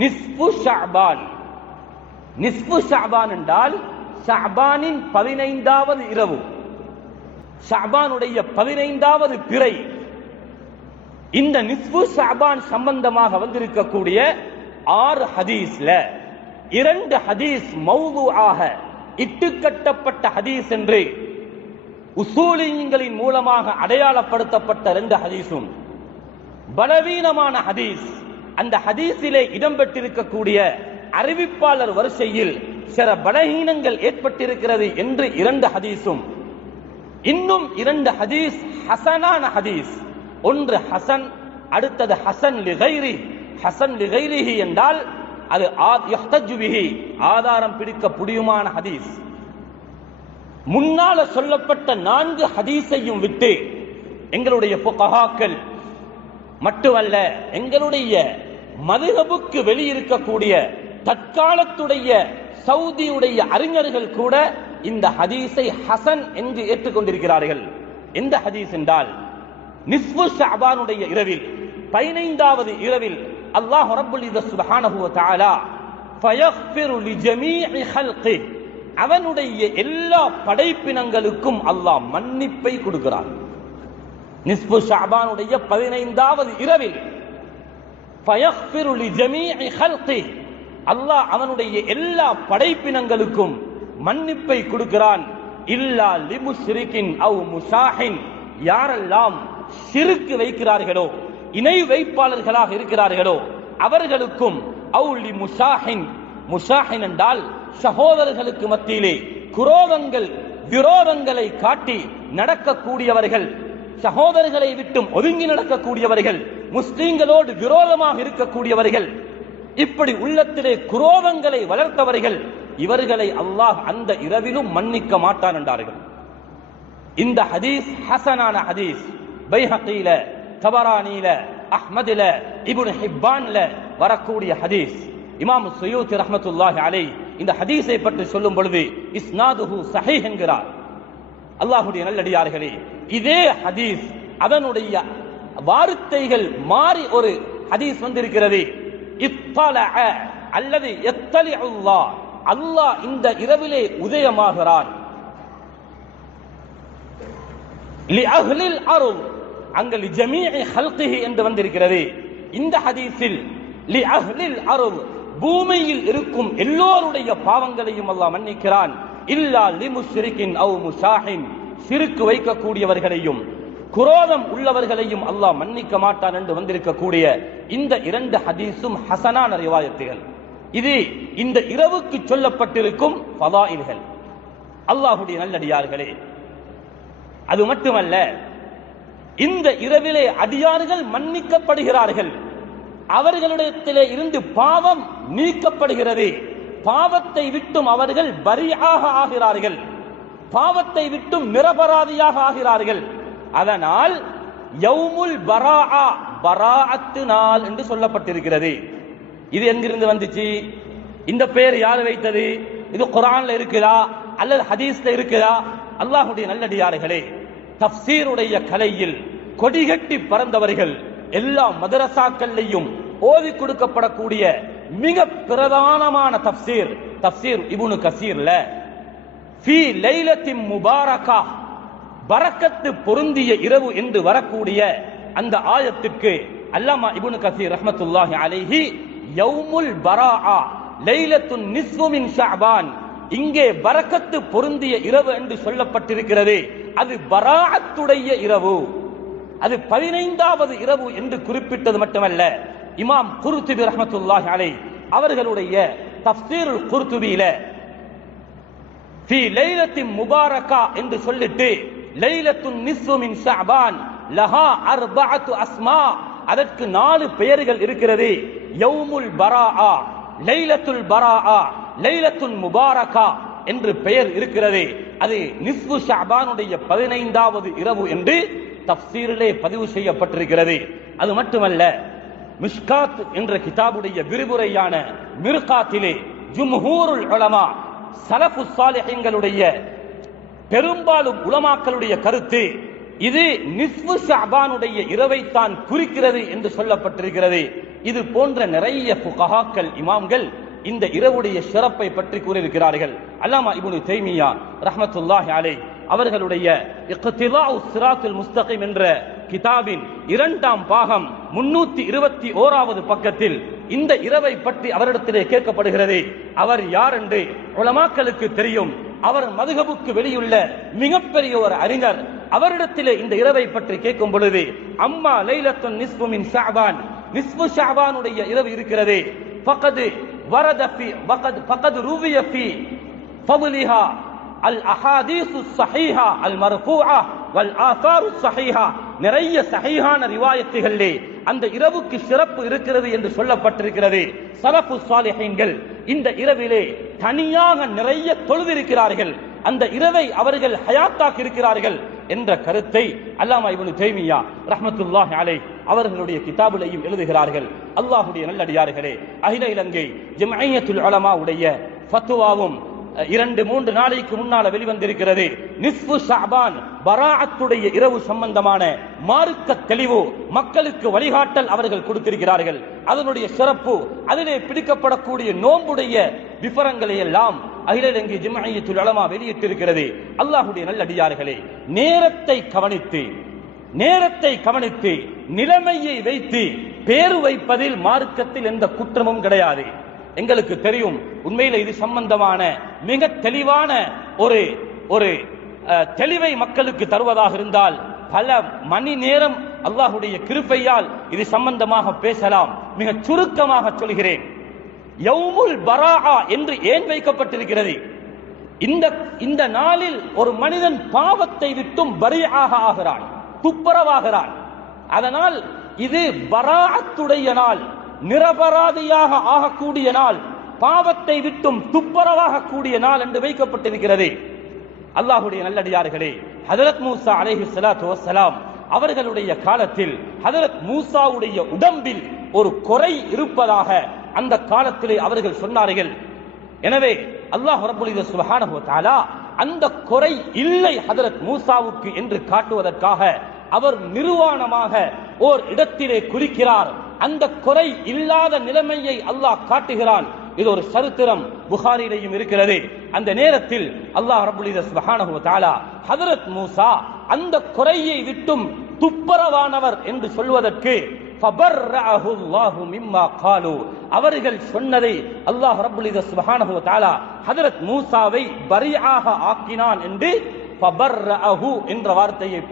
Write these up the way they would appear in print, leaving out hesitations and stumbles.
நிஸ்பு ஷஅபான். நிஸ்பு ஷஅபான் என்றால் ஷஅபானின் 15வது இரவு, ஷஅபானுடைய 15வது பிறை. இந்த நிஸ்பு ஷஅபான் சம்பந்தமாக வந்திருக்கக்கூடிய 6 ஹதீஸ்ல 2 ஹதீஸ் மௌதுஆக இட்டுக்கட்டப்பட்ட ஹதீஸ் என்று உசூலியங்களின் மூலமாக அடையாளப்படுத்தப்பட்ட 2 ஹதீஸும் பலவீனமான ஹதீஸ். அந்த ஹதீஸிலே இடம்பெற்றிருக்கக்கூடிய அறிவிப்பாளர் வரிசையில் சில பலவீனங்கள் ஏற்பட்டிருக்கிறது என்று 2 ஹதீஸும், இன்னும் 2 ஹதீஸ் ஹசனான ஹதீஸ். ஒன்று ஹசன், அடுத்தது ஹசன் லிகைரி. ஹசன் லிகைரிஹி என்றால் அது யஹ்தஜு பிஹி, ஆதாரம் பிடிக்க முடியுமான ஹதீஸ். முன்னால சொல்லப்பட்ட 4 ஹதீஸையும் விட்டு எங்களுடைய ஃபுகஹாக்கள் மட்டுமல்ல, எங்களுடைய மதுஹபுக்கு வெளியிருக்கக்கூடிய தற்காலத்துடைய சவுதியுடைய அறிஞர்கள் கூட இந்த ஹதீஸை ஹசன் என்று ஏற்றுக்கொண்டிருக்கிறார்கள். எந்த ஹதீஸ் என்றால், நிஸ்பு ஷஅபானுடைய இரவில் 15வது இரவில் அல்லாஹ் ரப்புல் இஸ்ஸத் சுப்ஹானஹு வ தஆலா ஃபயக்ஃபிரு லிஜமீஇ ஹல்கி, அவனுடைய எல்லா படைப்பினங்களுக்கும் அல்லாஹ் மன்னிப்பை கொடுக்கிறான். நிஸ்பு ஷஅபானுடைய 15வது இரவில் ஃபயக்ஃபிரு லிஜமீஇ ஹல்கி, அல்லாஹ் அவனுடைய எல்லா படைப்பினங்களுக்கும் மன்னிப்பை கொடுக்கிறான். இல்லா லிமுஷ்ரிகின் அவ் முஷாஹின், யாரெல்லாம் ஷிர்க் வைக்கிறார்களோ, இணை வைப்பாளர்களாக இருக்கிறார்களோ அவர்களுக்கும், அவுலி முஷாஹின், முஷாஹின் என்றால் சகோதரர்களுக்கு மத்தியிலே குரோதங்கள் விரோதங்களை காட்டி நடக்கக்கூடியவர்கள், சகோதரர்களை விட்டும் ஒதுங்கி நடக்கக்கூடியவர்கள், முஸ்லிம்களோடு விரோதமாக இருக்கக்கூடியவர்கள், இப்படி உள்ளத்திலே குரோதங்களை வளர்த்தவர்கள், இவர்களை அல்லாஹ் அந்த இரவிலும் மன்னிக்க மாட்டான் என்றார்கள். இந்த ஹதீஸ் ஹசனான ஹதீஸ். பைஹகீல, தபரானில, அஹ்மதுல, இப்னு ஹிப்பான்ல வரக்கூடிய ஹதீஸ். இமாம் சுயூத்தி ரஹ்மத்துல்லாஹி அலைஹி இந்த ஹதீஸை பற்றி சொல்லும் பொழுது இஸ்னாதுஹு ஸஹீஹ் என்கிறார். அல்லாஹ்வுடைய நல்லடியார்களே, இதே ஹதீஸ் அதனுடைய வார்த்தைகள் மாறி ஒரு ஹதீஸ் வந்திருக்கிறது. இத்தலஅ அல்லது யத்தலிஉல்லாஹ், அல்லாஹ் இந்த இரவிலே உதயமாகிறான். லிஅஹ்லில் அர்த், அங்க லிஜமீஇ ஹல்கிஹி என்று வந்திருக்கிறது. இந்த ஹதீஸில் லிஅஹ்லில் அர்த், பூமியில் இருக்கும் எல்லோருடைய பாவங்களையும் அல்லாஹ் மன்னிக்கிறான். இல்லா லிமுஷ்ரிகின் அவ் முஷாஹின், ஷிர்க் வைக்கக்கூடியவர்களையும் குரோதம் உள்ளவர்களையும் அல்லாஹ் மன்னிக்க மாட்டான் என்று வந்திருக்கக்கூடிய இந்த 2 ஹதீஸும் ஹசனான ரிவாயத்துகள். இது இந்த இரவுக்கு சொல்லப்பட்டிருக்கும் ஃபதாயில்கள். அல்லாஹ்வுடைய நல்லடியார்களே, அது மட்டுமல்ல, இந்த இரவிலே அடியார்கள் மன்னிக்கப்படுகிறார்கள், அவர்களிடத்திலே இருந்து பாவம் நீக்கப்படுகிறது, பாவத்தை விட்டும் அவர்கள் பரிஆக ஆகிறார்கள், பாவத்தை விட்டும் நிரபராதியாக ஆகிறார்கள். அதனால் யௌமுல் பராஆ, பராஅத்து நாள் என்று சொல்லப்பட்டிருக்கிறது. இது எங்கிருந்து வந்துச்சு? இந்த பெயர் யார் வைத்தது? இது குர்ஆன்ல இருக்குதா அல்லது ஹதீஸ்ல இருக்குதா? அல்லாஹ்வுடைய நல்லடியார்களே, தஃப்சீருடைய கலையில் கொடிகட்டி பறந்தவர்கள், எல்லா மதரசாக்கள்லையும் ஓதி கொடுக்கப்படக்கூடிய மிக பிரதானமான தஃப்சீர், தஃப்சீர் இப்னு கஸீர்ல ஃபீ லைலத்தின் முபாரகா, பரக்கத்து பொருந்திய இரவு என்று வரக்கூடிய அந்த ஆயத்துக்கு அல்லாமா இப்னு கஸீர் ரஹ்மத்துல்லாஹி அலைஹி யௌமுல் பராஆ லைலத்துன் நிஸ்ஃபு மின் ஷஅபான், இங்கே பரக்கத்து பொருந்திய இரவு என்று சொல்லப்பட்டிருக்கிறது. அது பராஅத்துடைய இரவு, அது 15வது இரவு என்று குறிப்பிட்டது மட்டுமல்ல, இமாம் குர்துபி ரஹ்மத்துல்லாஹி அலைஹி அவர்களுடைய தஃப்சீருல் குர்துபியில ஃபீ லைலத்தின் முபாரகா என்று சொல்லிட்டு லைலத்துன் நிஸ்ஃபு மின் ஷஅபான் லஹா அர்பஅத்து அஸ்மா, அதற்கு 4 பெயர்கள் இருக்கிறது. யௌமுல் பராஆ, லைலத்துல் பராஆ, லைலத்துன் முபாரகா என்று பெயர் இருக்கிறது. அது நிஸ்ஃபு ஷஅபானுடைய 15வது இரவு என்று தஃப்சீரிலே பதிவு செய்யப்பட்டிருக்கிறது. அது மட்டுமல்ல, மிஷ்காத் என்ற கிதாபுடைய விரிவுரையான மிர்காத்திலே ஜும்ஹூருல் உலமா, சலஃபு ஸாலிஹீன்களுடைய பெரும்பாலும் உலமாக்களுடைய கருத்து, இது நிஸ்ஃபு ஷஅபானுடைய இரவை தான் குறிக்கிறது என்று சொல்லப்பட்டிருக்கிறது. இது போன்ற நிறைய ஃபுகஹாக்கள் இமாம்கள் இந்த இரவுடைய சிறப்பை பற்றி கூறியிருக்கிறார்கள். அல்லாமா இப்னு தைமியா ரஹ்மத்துல்லாஹி அலைஹி அவர்களுடைய இக்திதாஉஸ் ஸிராத்துல் முஸ்தகீம் என்ற கிதாபின் 2ஆம் பாகம் 321வது பக்கத்தில் இந்த இரவை பற்றி அவரிடத்திலே கேட்கப்படுகிறது. அவர் யார் என்று உலமாக்களுக்கு தெரியும். அவர் மதுஹபுக்கு வெளியுள்ள மிகப்பெரிய ஒரு அறிஞர். அவரிடத்திலே இந்த இரவை பற்றி கேட்கும் பொழுது, அம்மா லைலத்துன் நிஸ்ஃபு மின் ஷஅபான், நிஸ்ஃபு ஷஅபானுடைய இரவு இருக்கிறது, ஃபகத் வரத ஃபி ஃபகத் ருவிய ஃபி ஃபضلஹா அல் அஹாதீஸு ஸஹீஹா அல் மர்ஃபூஆ வல் ஆசாரு ஸஹீஹா, நிறைய சஹீஹான ரிவாயத்துகளிலே அந்த இரவுக்கு சிறப்பு இருக்கிறது என்று சொல்லப்பட்டிருக்கிறது. ஸலஃபு ஸாலிஹீன்கள் இந்த இரவிலே தனியாக நிறைய தொழுதிருக்கிறார்கள், அந்த இரவை அவர்கள் ஹயாத்தாக்கி இருக்கிறார்கள் என்ற கருத்தை அல்லாமா இப்னு தைமியா ரஹ்மத்துல்லாஹி அலைஹி அவர்களுடைய கிதாபிலேயும் எழுதுகிறார்கள். அல்லாஹ்வுடைய நல்லடியார்களே, அகில இலங்கை ஜம்இய்யத்துல் உலமா உடைய ஃபத்வாவும் 2-3 நாளைக்கு முன்னால வெளிவந்திருக்கிறது. நிஸ்ஃபு ஷஅபான் பராஅத்துடைய இரவு சம்பந்தமான மார்க்க தெளிவு மக்களுக்கு வழிகாட்டல் அவர்கள் கொடுத்திருக்கிறார்கள். அதனுடைய சிறப்பு, அதிலே பிடிக்கப்படக்கூடிய நோன்புடைய விவரங்களை எல்லாம் அகில இலங்கை ஜம்இய்யத்துல் உலமா வெளியிட்டிருக்கிறது. அல்லாஹ்வுடைய நல்லடியார்களே, நேரத்தை கவனித்து நிலைமையை வைத்து பேரு வைப்பதில் மார்க்கத்தில் எந்த குற்றமும் கிடையாது. எங்களுக்கு தெரியும், உண்மையில் இது சம்பந்தமான மிக தெளிவான ஒரு தெளிவை மக்களுக்கு தருவதாக இருந்தால் பல மணி நேரம் அல்லாஹ்வுடைய கிருபையால் இது சம்பந்தமாக பேசலாம். மிக சுருக்கமாக சொல்கிறேன். யௌமுல் பராஆ என்று ஏன் வைக்கப்பட்டிருக்கிறது? இந்த நாளில் ஒரு மனிதன் பாவத்தை விட்டும் பரீஆக ஆகிறான், துப்புரவாகிறான். அதனால் இது பராஅத்துடைய நாள், நிரபராதியாக ஆகக்கூடிய நாள், பாவத்தை விட்டும் துப்புரவாக கூடிய நாள் என்று வைக்கப்பட்டிருக்கிறது. அல்லாஹ்வுடைய நல்லடியார்களே, ஹஜரத் மூசா அலைஹிஸ்ஸலாத்து வஸ்ஸலாம் அவர்களுடைய காலத்தில் ஹஜரத் மூசாவுடைய உடம்பில் ஒரு குறை இருப்பதாக அந்த காலத்திலே அவர்கள் சொன்னார்கள். எனவே அல்லாஹ் ரப்பல் இஸ்ஸத் சுப்ஹானஹு வ தஆலா அந்த குறை இல்லை ஹஜரத் மூசாவுக்கு என்று காட்டுவதற்காக அவர் நிர்வாணமாக ஓர் இடத்திலே குறிக்கிறார். அந்த குறை இல்லாத நிலைமையை அல்லாஹ் காட்டுகிறான். இது ஒரு சரித்திரம் புகாரிலேயும் இருக்கிறது. அந்த நேரத்தில் அல்லாஹ் ரப்பல் இஸ்ஸத் சுப்ஹானஹு வ தஆலா ஹஜரத் மூசா அந்த குறையை விட்டும் துப்புரவானவர் என்று சொல்வதற்கு ஃபபர்ரஅஹு அல்லாஹு மிம்மா காலு, அவர்கள் சொன்னதை அல்லாஹ் ரப்பல் இஸ்ஸத் சுப்ஹானஹு வ தஆலா ஹஜரத் மூசாவை பரீஆக ஆக்கினான் என்று ஃபபர்ரஅஹு என்ற வார்த்தையை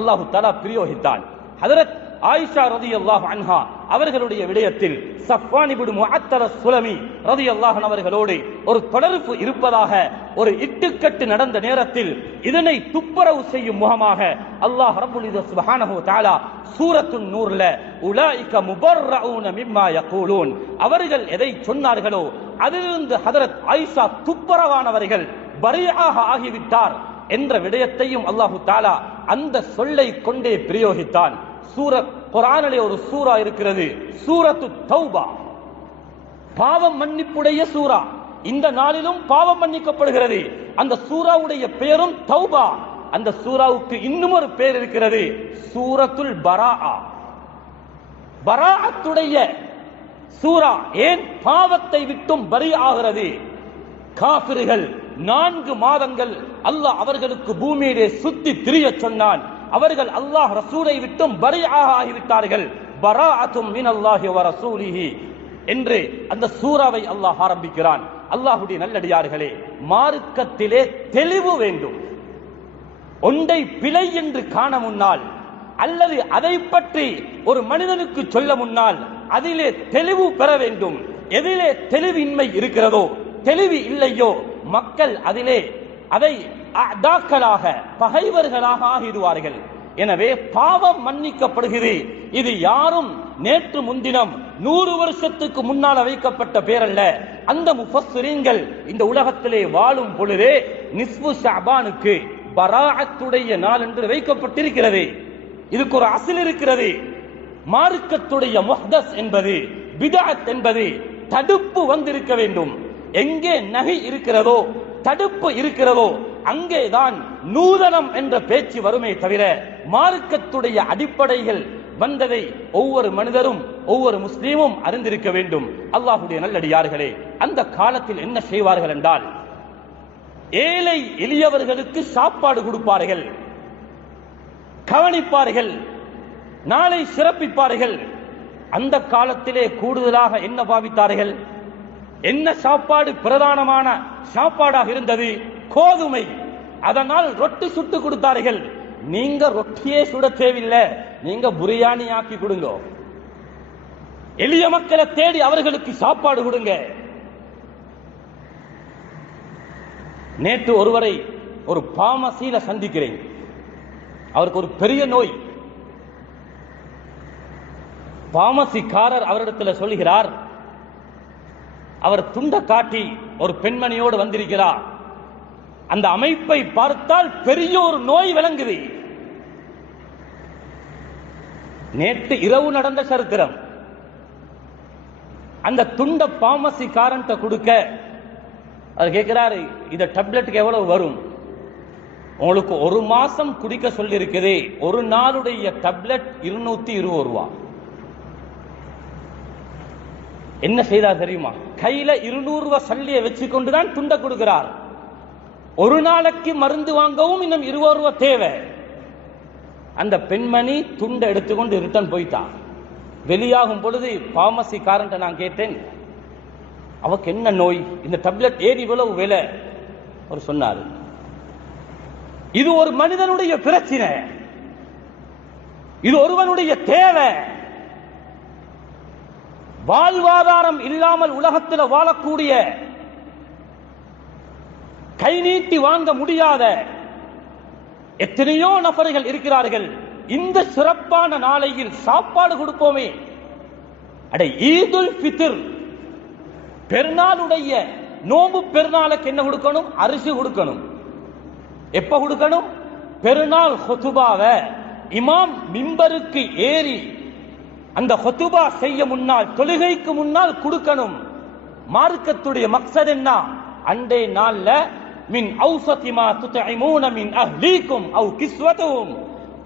அல்லாஹ் தஆலா பிரயோகித்தான். ஹஜரத் ஆயிஷா ரலியல்லாஹு அன்ஹா அவர்களுடைய விடயத்தில் சஃப்வான் இப்னு முஅத்தல் அஸ்-சுலமி ரலியல்லாஹு அன்ஹு அவர்களோடு ஒரு தொடர்பு இருப்பதாக ஒரு இட்டுக்கட்டு நடந்த நேரத்தில் இதனை துப்புரவு செய்யும் முகமாக அல்லாஹ் ரப்பல் இஸ்ஸத் சுப்ஹானஹு வ தஆலா சூரத்துன் நூர்ல உலாயிக முபர்ரஊன மிம்மா யகூலூன், அவர்கள் எதை சொன்னார்களோ அதிலிருந்து ஹஜரத் ஆயிஷா துப்புரவானவர்கள், பரீஆக ஆகிவிட்டார் என்ற விடயத்தையும் அல்லாஹு தஆலா அந்த சொல்லை கொண்டே பிரயோகித்தான். குர்ஆனிலே ஒரு சூரா இருக்கிறது, சூரத்து தௌபா, பாவம் மன்னிப்புடைய சூரா. இந்த நாளிலும் பாவம் மன்னிக்கப்படுகிறது. அந்த சூராவுடைய பெயரும் தௌபா. அந்த சூராவுக்கு இன்னும் ஒரு பெயர் இருக்கிறது, சூரத்துல் பராஆ, பராஅத்துடைய சூரா. ஏன் பாவத்தை விட்டும் பரி ஆகிறது? காஃபிர்கள் 4 மாதங்கள் அல்லாஹ் அவர்களுக்கு பூமியிலே சுத்தி திரிய சொன்னான். அவர்கள் அல்லாஹ் ரசூலை விட்டும் பரீஆக ஆகிவிட்டார்கள். பராஅத்தும் மினல்லாஹி வ ரசூலிஹி என்று அந்த சூராவை அல்லாஹ் ஆரம்பிக்கிறான். அல்லாஹ்வுடைய நல்லடியார்களே, மார்க்கத்திலே தெளிவு வேண்டும். ஒன்றை பிழை என்று காண முன்னால் அல்லது அதை பற்றி ஒரு மனிதனுக்கு சொல்ல முன்னால் அதிலே தெளிவு பெற வேண்டும். எதிலே தெளிவின்மை இருக்கிறதோ, தெளிவு இல்லையோ, மக்கள் அதிலே அதை அதாக்களாக பகைவர்களாக ஆகிடுவார்கள். எனவே பாவம் மன்னிக்கப்படுகிறது. இது யாரும் நேற்று முன்தினம் 100 வருஷத்துக்கு முன்னால் வைக்கப்பட்ட பேரல்ல. அந்த முஃபஸ்ஸிரீன்கள் இந்த உலகத்திலே வாழும் பொழுதே நிஸ்ஃபு ஷஅபானுக்கு பராஅத்துடைய நாள் என்று வைக்கப்பட்டிருக்கிறது. இதுக்கு ஒரு அஸ்ல் இருக்கிறது. மார்க்கத்துடைய முஹ்தஸ் என்பது, பித்அத் என்பது தடுப்பு வந்திருக்க வேண்டும். எங்கே நகை இருக்கிறதோ, தடுப்பு இருக்கிறதோ, அங்கேதான் நூதனம் என்ற பேச்சு வருமே தவிர மார்க்கத்துடைய அடிப்படைகள் வந்ததை ஒவ்வொரு மனிதரும் ஒவ்வொரு முஸ்லீமும் அறிந்திருக்க வேண்டும். அல்லாஹ்வுடைய நல்லடியார்களே, அந்த காலத்தில் என்ன செய்வார்கள் என்றால், ஏழை எளியவர்களுக்கு சாப்பாடு கொடுப்பார்கள், கவனிப்பார்கள், நாளை சிறப்பிப்பார்கள். அந்த காலத்திலே கூடுதலாக என்ன பாவித்தார்கள்? என்ன சாப்பாடு பிரதானமான சாப்பாடாக இருந்தது? கோதுமை. அதனால் ரொட்டி சுட்டு கொடுத்தார்கள். நீங்க ரொட்டியே சுட தேவையில்லை, நீங்க பிரியாணி ஆக்கி கொடுங்க. எளிய மக்களை தேடி அவர்களுக்கு சாப்பாடு கொடுங்க. நேற்று ஒருவரை ஒரு பார்மசியில சந்திக்கிறேன். அவருக்கு ஒரு பெரிய நோய். பார்மசிக்காரர் அவரிடத்தில் சொல்கிறார், அவர் துண்ட காட்டி ஒரு பெண்மணியோடு வந்திருக்கிறார். அந்த அமைப்பை பார்த்தால் பெரிய ஒரு நோய் விளங்குது. நேற்று இரவு நடந்த சரித்திரம். அந்த துண்ட பார்மசிக்காரன் கொடுக்க அவர் கேட்கிறாரு, இந்த டேப்லெட்டுக்கு எவ்வளவு வரும்? உங்களுக்கு ஒரு மாசம் குடிக்க சொல்லி இருக்குது. ஒரு நாளுடைய டேப்லெட் 220 ரூபாய். என்ன செய்தார் தெரியுமா? கையில 200 ரூபாய் சல்லியை வச்சு கொண்டுதான் துண்டை கொடுக்கிறார். ஒரு நாளைக்கு மருந்து வாங்கவும் இன்னும் 20 ரூபாய் தேவை. அந்த பெண்மணி துண்டை எடுத்துக்கொண்டு ரிட்டர்ன் போயிட்டான். வெளியாகும் பொழுது பார்மசிக்காரன் நான் கேட்டேன், அவக்கு என்ன நோய்? இந்த டேப்லெட் ஏறி இவ்வளவு விலை? அவர் சொன்னார், இது ஒரு மனிதனுடைய பிரச்சனை, இது ஒருவனுடைய தேவை. வாழ்வாதாரம் இல்லாமல் உலகத்தில் வாழக்கூடிய, கை நீட்டி வாங்க முடியாத எத்தனையோ நபர்கள் இருக்கிறார்கள். இந்த சிறப்பான நாளையில் சாப்பாடு கொடுப்போமே. அடே, ஈதுல் ஃபித்ர் பெருநாளுடைய நோம்பு பெருநாளுக்கு என்ன கொடுக்கணும்? அரிசி கொடுக்கணும். எப்ப கொடுக்கணும்? பெருநாள் ஹுதுபாவை இமாம் மிம்பருக்கு ஏறி அந்த ஹுதுபா செய்ய முன்னால், தொழுகைக்கு முன்னால் கொடுக்கணும். மார்க்கத்துடைய மக்சத் என்ன? அண்டே நாள்ல மின் அவுசதி மா துத்இமூன மின் அஹ்லீக்கும் அவ் கிஸ்வதுஹும்,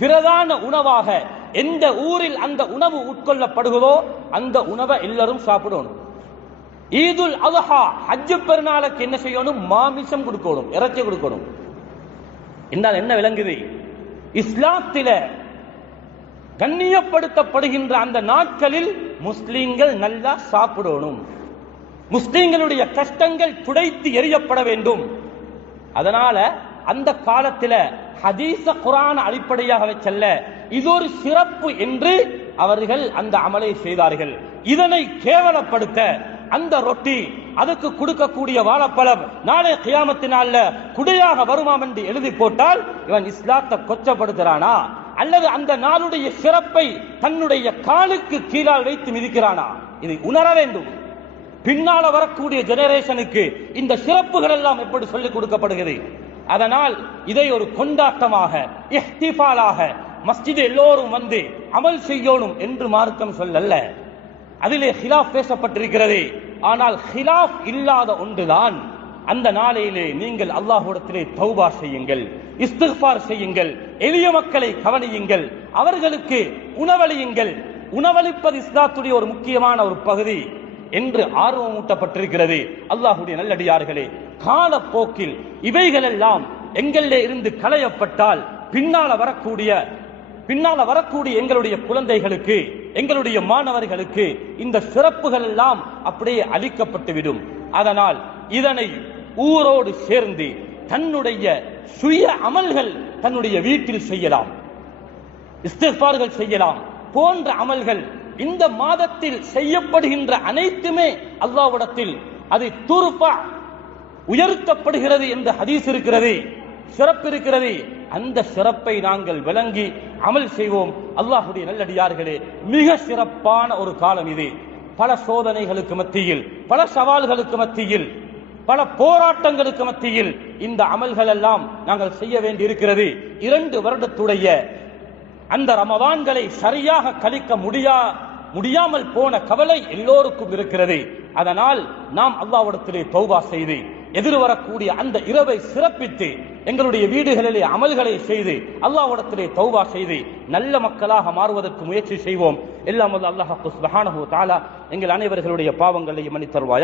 பிரதான உணவாக எந்த ஊரில் அந்த உணவு உட்கொள்ளப்படுகிறதோ அந்த உணவை எல்லாரும் சாப்பிடணும். ஈதுல் அத்ஹா ஹஜ் பெருநாளுக்கு என்ன செய்யணும்? மாமிசம் கொடுக்கணும், இறைச்சி கொடுக்கணும். என்ன விளங்குது? இஸ்லாத்தில கண்ணியப்படுத்தப்படுகின்ற அந்த நாட்களில் முஸ்லிம்கள் நல்லா சாப்பிடணும். முஸ்லிம்களுடைய கஷ்டங்கள் துடைத்து எறியப்பட வேண்டும். அதனால அந்த காலத்தில் ஹதீஸ குர்ஆன் அடிப்படையாக செல்ல இது ஒரு சிறப்பு என்று அவர்கள் அந்த அமலை செய்தார்கள். இதனை கேவலப்படுத்த அந்த ரொட்டி, அதுக்கு கொடுக்கக்கூடிய வாழைப்பழம் நாளை கியாமத்தினால குடையாக வருமாம் என்று எழுதி போட்டால் இவன் இஸ்லாத்தை கொச்சப்படுத்துறானா அல்லது அந்த நாளுடைய சிறப்பை தன்னுடைய காலுக்கு கீழால் வைத்து மிதிக்கிறானா? இதை உணர வேண்டும். பின்னால வரக்கூடிய ஜெனரேஷனுக்கு இந்த சிறப்புகள் எல்லாம் எப்படி சொல்லிக் கொடுக்கப்படுகிறது. அதனால் இதை ஒரு கொண்டாட்டமாக, இஹ்திஃபாலாக மஸ்ஜித் எல்லோரும் வந்து அமல் செய்யணும் என்று மார்க்கம் சொல்லல்ல. அதிலே ஹிலாஃப் பேசப்பட்டிருக்கிறது. ஆனால் ஹிலாஃப் இல்லாத ஒன்றுதான், அந்த நாளையிலே நீங்கள் அல்லாஹ்விடத்திலே தௌபா செய்யுங்கள், இஸ்திக்ஃபார் செய்யுங்கள், எளிய மக்களை கவனியுங்கள், அவர்களுக்கு உணவளியுங்கள். உணவளிப்பது இஸ்லாத்துடைய ஒரு முக்கியமான ஒரு பகுதி என்று ஆர்வமூட்டப்பட்டிருக்கிறது. அல்லாஹ்வுடைய நல்லடியார்களே, காலப்போக்கில் இவைகளெல்லாம் எங்களிலே இருந்து களையப்பட்டால் பின்னால வரக்கூடிய எங்களுடைய குழந்தைகளுக்கு, எங்களுடைய மாணவர்களுக்கு இந்த சிறப்புகள் எல்லாம் அப்படியே அளிக்கப்பட்டுவிடும். அதனால் இதனை ஊரோடு சேர்ந்து தன்னுடைய சுய அமல்கள் தன்னுடைய வீட்டில் செய்யலாம், இஸ்திக்ஃபார்கள் செய்யலாம். போன்ற அமல்கள் இந்த மாதத்தில் செய்யப்படுகின்ற அனைத்துமே அல்லாஹ்விடத்தில் அது துர்ஃபா உயர்த்தப்படுகிறது என்ற ஹதீஸ் இருக்கிறது, சிறப்பு இருக்கிறது. அந்த சிறப்பை நாங்கள் விளங்கி அமல் செய்வோம். அல்லாஹ்வுடைய நல்லடியார்களே, மிக சிறப்பான ஒரு காலம் இது. பல சோதனைகளுக்கு மத்தியில், பல சவால்களுக்கு மத்தியில், பல போராட்டங்களுக்கு மத்தியில் இந்த அமல்கள் எல்லாம் நாங்கள் செய்ய வேண்டி இருக்கிறது. 2 வருடத்துடைய அந்த ரமதான்களை சரியாக கழிக்க முடியாமல் போன கவலை எல்லோருக்கும் இருக்கிறது. அதனால் நாம் அல்லாஹ்விடத்திலே தௌபா செய்து எதிர்வரக்கூடிய அந்த இரவை சிறப்பித்து எங்களுடைய வீடுகளிலே அமல்களை செய்து அல்லாஹ்விடத்திலே தௌபா செய்து நல்ல மக்களாக மாறுவதற்கு முயற்சி செய்வோம். எல்லாம் வல்ல அல்லாஹ் சுப்ஹானஹு வ தஆலா எங்கள் அனைவர்களுடைய பாவங்களை மன்னித்தருள்வாயாக.